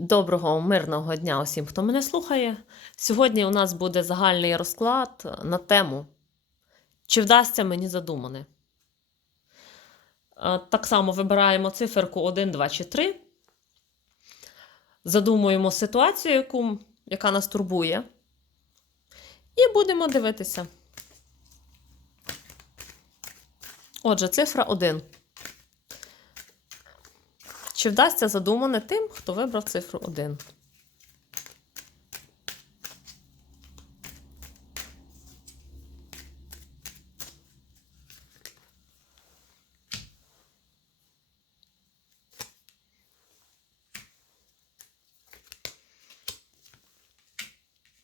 Доброго мирного дня усім, хто мене слухає. Сьогодні у нас буде загальний розклад на тему Чи вдасться мені задумане? Е, Так само вибираємо циферку 1, 2 чи 3. Задумуємо ситуацію, яку, яка нас турбує. І будемо дивитися. Отже, цифра 1. Чи вдасться задумане тим, хто вибрав цифру 1?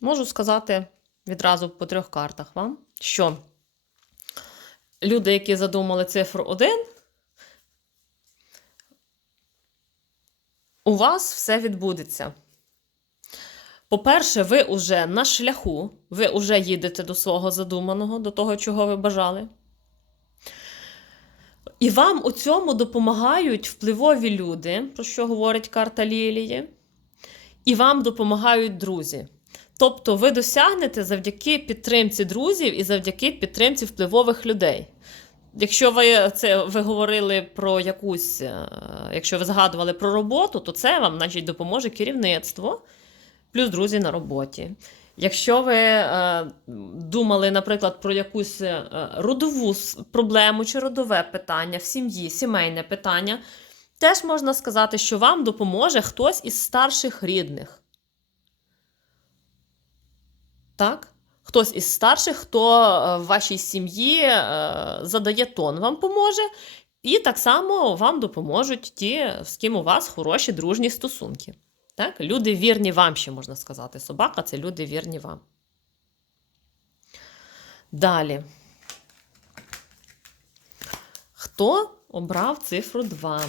Можу сказати відразу по трьох картах вам, що люди, які задумали цифру 1, у вас все відбудеться. По-перше, ви вже на шляху, ви вже їдете до свого задуманого, до того, чого ви бажали. І вам у цьому допомагають впливові люди, про що говорить карта Лілії, і вам допомагають друзі. Тобто ви досягнете завдяки підтримці друзів і завдяки підтримці впливових людей. Якщо ви це ви говорили про якусь, е, якщо ви згадували про роботу, то це вам, значить, допоможе керівництво, плюс друзі на роботі. Якщо ви е, думали, наприклад, про якусь е, родову проблему чи родове питання в сім'ї, сімейне питання, теж можна сказати, що вам допоможе хтось із старших рідних. Так? Хтось із старших, хто е, в вашій сім'ї е, задає тон, вам поможе. І так само вам допоможуть ті, з ким у вас хороші дружні стосунки. Так? Люди вірні вам, ще можна сказати. Собака це люди вірні вам. Далі. Хто обрав цифру 2?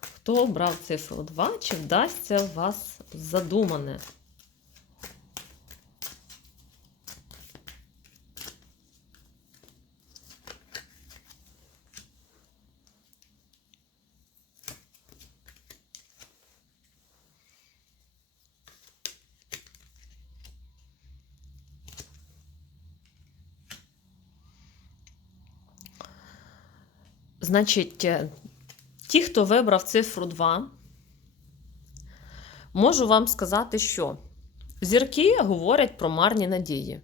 Хто обрав цифру 2? Чи вдасться у вас задумане? Значить, е, ті, хто вибрав цифру 2, можу вам сказати, що зірки говорять про марні надії.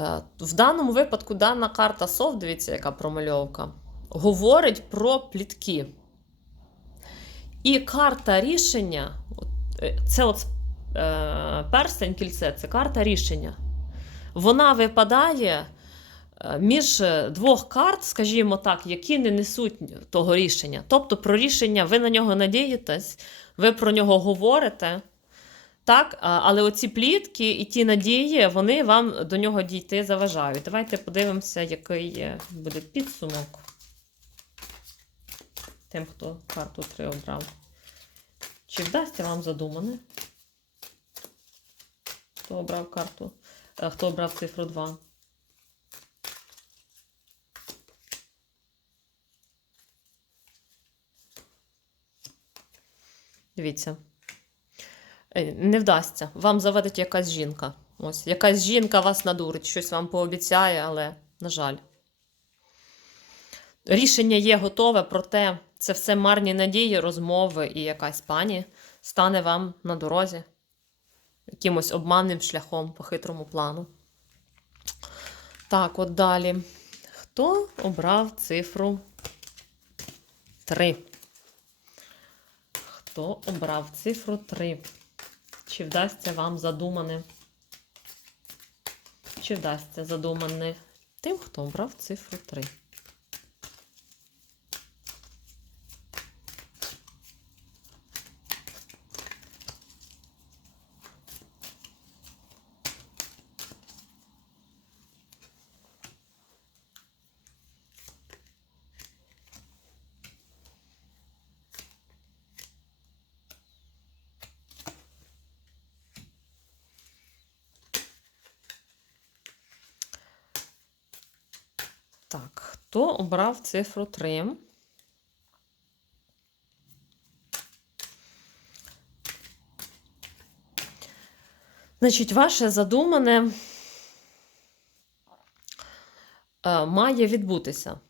Е, В даному випадку дана карта сов, дивіться, яка промальовка, говорить про плітки. І карта рішення е, це от перстень кільце, це карта рішення. Вона випадає між двох карт, скажімо так, які не несуть того рішення. Тобто про рішення ви на нього надієтесь, ви про нього говорите. Так, але оці плітки і ті надії, вони вам до нього дійти заважають. Давайте подивимося, який е, буде підсумок тим, хто карту 3 обрав. Чи вдасться вам задумане? Хто обрав карту? е, Хто обрав цифру 2? Дивіться. Е, Не вдасться. Вам завадить якась жінка. Ось, якась жінка вас надурить, щось вам пообіцяє, але, на жаль. Рішення є готове, проте це все марні надії, розмови і якась пані стане вам на дорозі якимось обманним шляхом по хитрому плану. Так, от далі. Хто обрав цифру 3? Хто обрав цифру 3? Чи вдасться вам задумане? Чи вдасться задумане тим, хто обрав цифру 3? Так, хто обрав цифру 3? Значить, ваше задумане е, має відбутися.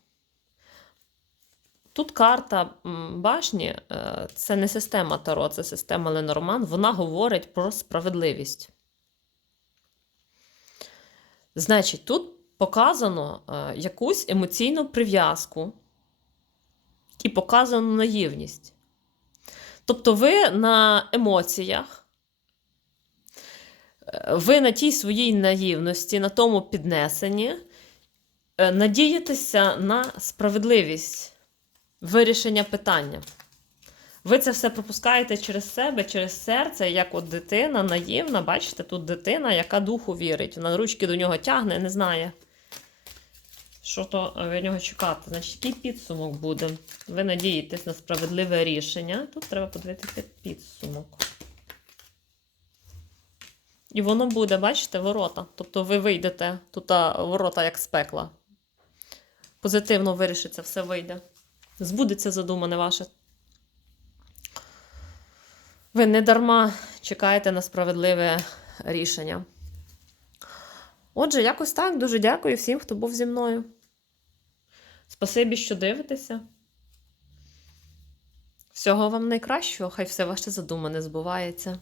Тут карта башні е, це не система Таро, це система Ленорман. Вона говорить про справедливість. Значить, тут показано е, якусь емоційну прив'язку і показано наївність. Тобто, ви на емоціях, е, ви на тій своїй наївності, на тому піднесенні, е, надієтеся на справедливість вирішення питання. Ви це все пропускаєте через себе, через серце, як от дитина наївна. Бачите, тут дитина, яка духу вірить. Вона ручки до нього тягне, не знає, що то від нього чекати. Значить, який підсумок буде? Ви надієтесь на справедливе рішення. Тут треба подивитися підсумок. І воно буде, бачите, ворота. Тобто ви вийдете, тут ворота як з пекла. Позитивно вирішиться, все вийде. Збудеться задумане ваше. Ви не дарма чекаєте на справедливе рішення. Отже, якось так. Дуже дякую всім, хто був зі мною. Спасибі, що дивитеся. Всього вам найкращого, хай все ваше задумане збувається.